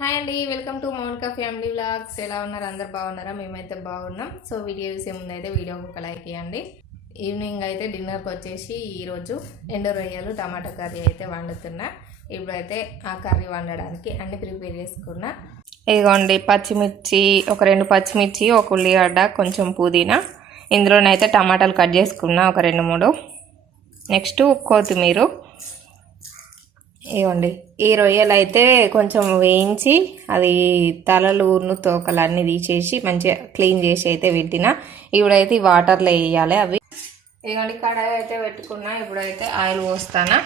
Hi అండి welcome to Mounika family vlogs. ఎలా ఉన్నారు? అందరు బాగున్నారా? మేమైతే బాగున్నాం. సో వీడియో చూసే ముందు అయితే వీడియోకి ఒక లైక్ ఇవ్వండి ఈవినింగ్ అయితే డిన్నర్కి వచ్చేసి ఈరోజు ఎండు రొయ్యలు టమాటా కర్రీ అయితే వండుతున్నా. ఇప్పుడైతే ఆ కర్రీ వండడానికి అన్ని ప్రిపేర్ చేసుకున్నా. ఇదిగోండి పచ్చిమిర్చి ఒక రెండు పచ్చిమిర్చి ఒక ఉల్లిగడ్డ కొంచెం పుదీనా. ఇందులోనైతే టమాటాలు కట్ చేసుకున్నా ఒక రెండు మూడు. నెక్స్ట్ కొత్తిమీర. ఇవ్వండి. ఈ రొయ్యలు అయితే కొంచెం వేయించి అది తలలు ఊరును తోకలు అన్నీ తీసేసి మంచిగా క్లీన్ చేసి అయితే పెట్టిన. ఇప్పుడైతే ఈ వాటర్లో వేయాలి అవి. ఇవ్వండి కడాయి అయితే పెట్టుకున్నా. ఇప్పుడైతే ఆయిల్ పోస్తానా.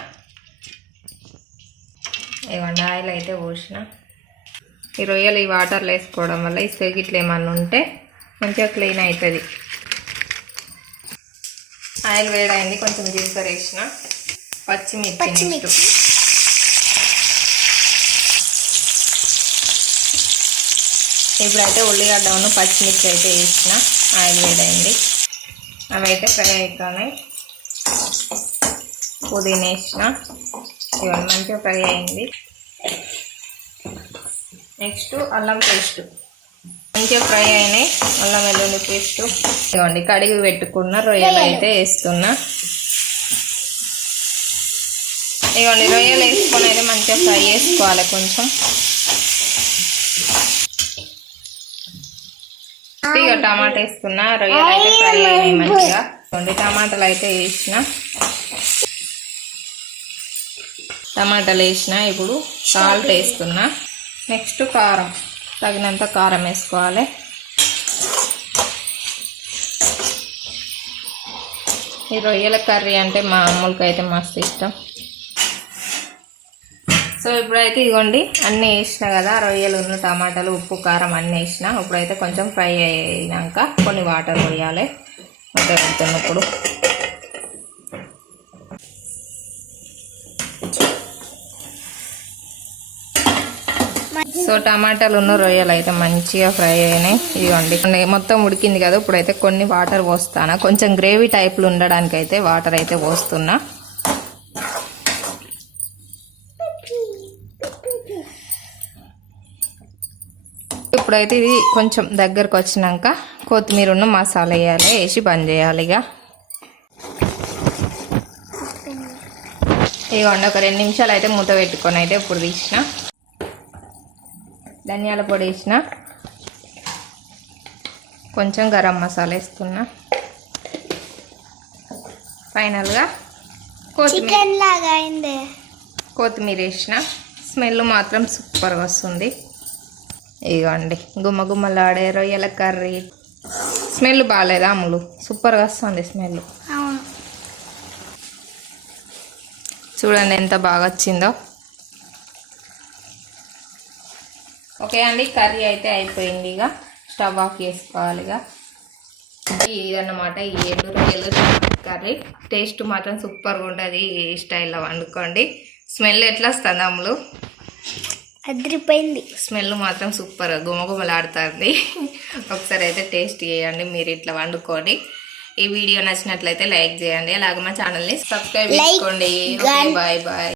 ఇవ్వండి ఆయిల్ అయితే పోసిన. ఈ రొయ్యలు ఈ వాటర్లో వేసుకోవడం వల్ల ఈ సెగిట్లు ఏమన్నా ఉంటే మంచిగా క్లీన్ అవుతుంది. ఆయిల్ వేడైంది కొంచెం జీలకర్ర వేసిన. పచ్చిమిర్చి. నెక్స్ట్. ఇప్పుడైతే ఉల్లిగడ్డను పచ్చిమిర్చి అయితే వేసిన ఆయిల్ వేడైంది. అవి అయితే ఫ్రై అవుతున్నాయి పుదీనా వేసిన. ఇవన్నీ మంచిగా ఫ్రై అయింది. నెక్స్ట్ అల్లం పేస్ట్. మంచిగా ఫ్రై అయినాయి. అల్లం వెల్లుల్లి పేస్ట్. ఇవ్వండి కడిగి పెట్టుకున్న రొయ్యలు అయితే వేస్తున్నా. ఇవ్వండి రొయ్యలు వేసుకొని అయితే మంచిగా ఫ్రై చేసుకోవాలి కొంచెం. ఇక టమాటా వేసుకున్నా రొయ్యలు అయితే ఫ్రై అయినాయి మంచిగా. రెండు టమాటాలు అయితే వేసిన. టమాటాలు వేసిన ఇప్పుడు సాల్ట్ వేసుకున్నా. నెక్స్ట్ కారం తగినంత కారం వేసుకోవాలి. ఈ రొయ్యల కర్రీ అంటే మా అమ్ములకి అయితే మస్తు ఇష్టం. సో ఇప్పుడైతే ఇదిగోండి అన్నీ వేసిన కదా రొయ్యలు ఉన్న టమాటాలు ఉప్పు కారం అన్నీ వేసిన. ఇప్పుడైతే కొంచెం ఫ్రై అయినాక కొన్ని వాటర్ పోయాలి. మూత వెళ్తున్నప్పుడు సో టమాటాలు ఉన్న రొయ్యలు అయితే మంచిగా ఫ్రై అయినాయి. ఇదిగోండి మొత్తం ఉడికింది కదా ఇప్పుడైతే కొన్ని వాటర్ పోస్తాను. కొంచెం గ్రేవీ టైప్లు ఉండడానికి అయితే వాటర్ అయితే పోస్తున్నా. ఇప్పుడైతే ఇది కొంచెం దగ్గరకు వచ్చినాక కొత్తిమీర ఉన్న మసాలా వేయాలి వేసి బంద్ చేయాలి ఇక. ఇవ్వండి ఒక రెండు నిమిషాలు అయితే మూత పెట్టుకొని అయితే ఇప్పుడు తీసిన. ధనియాల పొడి వేసిన. కొంచెం గరం మసాలా వేస్తున్నా. ఫైనల్గా కొత్తిమీర కొత్తిమీర వేసిన. స్మెల్ మాత్రం సూపర్గా వస్తుంది. ఇదిగోండి గుమ్మ గుమ్మలాడే రొయ్యల కర్రీ. స్మెల్ బాగాలేదు అమ్ములు? సూపర్గా వస్తుంది స్మెల్. చూడండి ఎంత బాగా వచ్చిందో. ఓకే అండి కర్రీ అయితే అయిపోయింది ఇక స్టవ్ ఆఫ్ చేసుకోవాలి ఇక ఇదన్నమాట ఈ ఏడు రొయ్యలు కర్రీ. టేస్ట్ మాత్రం సూపర్గా ఉంటుంది ఈ స్టైల్లో వండుకోండి. స్మెల్ ఎట్లా వస్తుంది అమ్ములు? అదిరిపోయింది. స్మెల్ మాత్రం సూపర్. గుమగుమలాడుతుంది ఒకసారి అయితే టేస్ట్ చేయండి మీరు ఇట్లా వండుకోండి ఈ వీడియో నచ్చినట్లయితే లైక్ చేయండి. అలాగే మా ఛానల్ని సబ్స్క్రైబ్ చేసుకోండి. Bye bye.